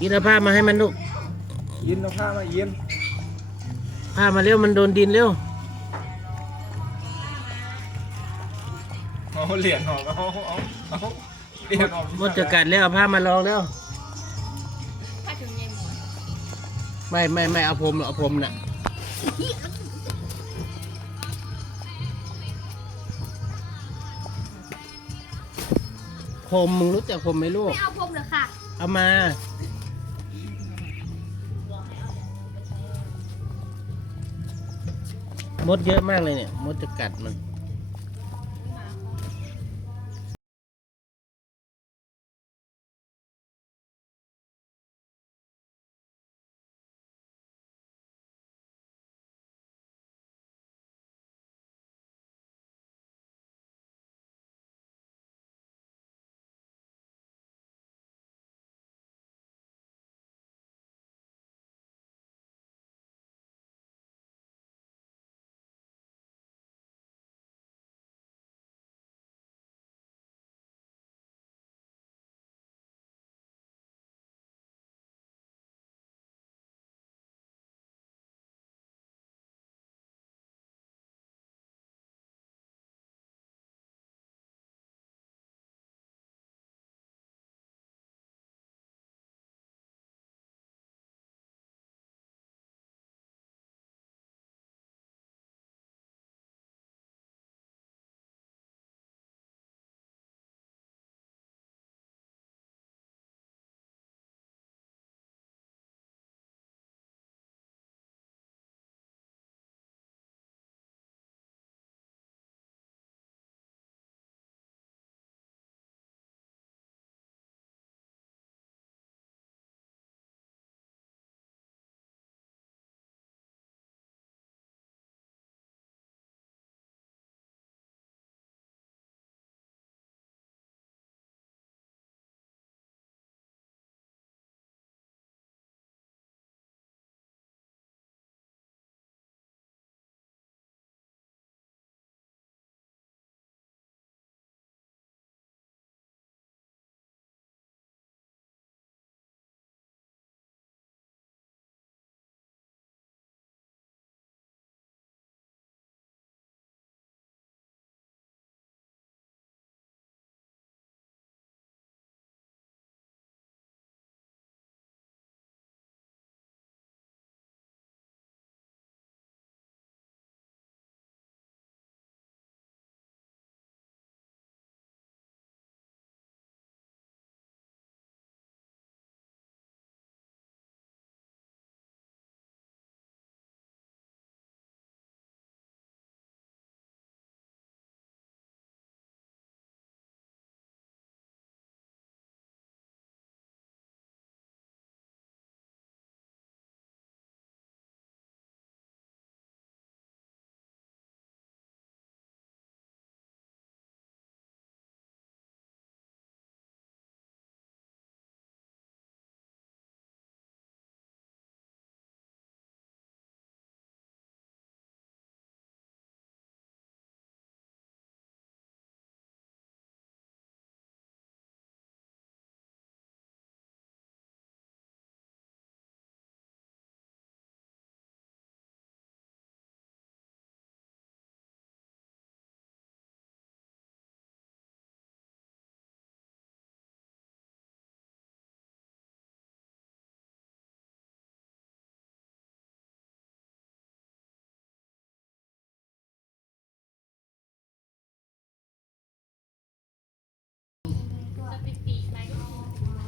ยินเอาผ้ามาให้มันลูกยินเอาผ้ามายินผ้ามาเร็วมันโดนดินเร็วเอาเหรียญออกเอาเอาเอาเหรียญออกมดจะกัดแล้วเอาผ้ามาลองแล้วถ้าถึงยายหมอนไม่ไม่ไม่เอาผมเอาผมน่ะผมมึงรู้จักผมไหมลูก ไม่เอาผมเหรอค่ะ เอามา มดเยอะมากเลยเนี่ย มดจะกัดมัน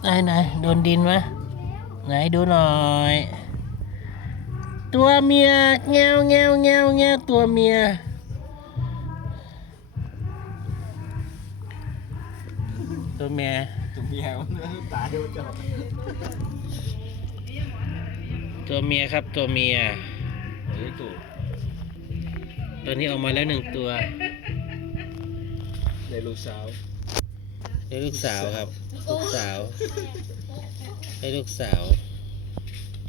ไหนไหนโดนดินไหมไหนดูหน่อย ตัวเมียแงวแงวแงวแงวตัวเมียตัวเมียจุ่มเมียตายแล้วจะตัวเมียครับตัวเมียเฮ้ยตู่ตัวนี้ออกมาแล้วหนึ่งตัวในลูกสาว ได้ลูกสาวครับ ลูกสาวได้ลูกสาว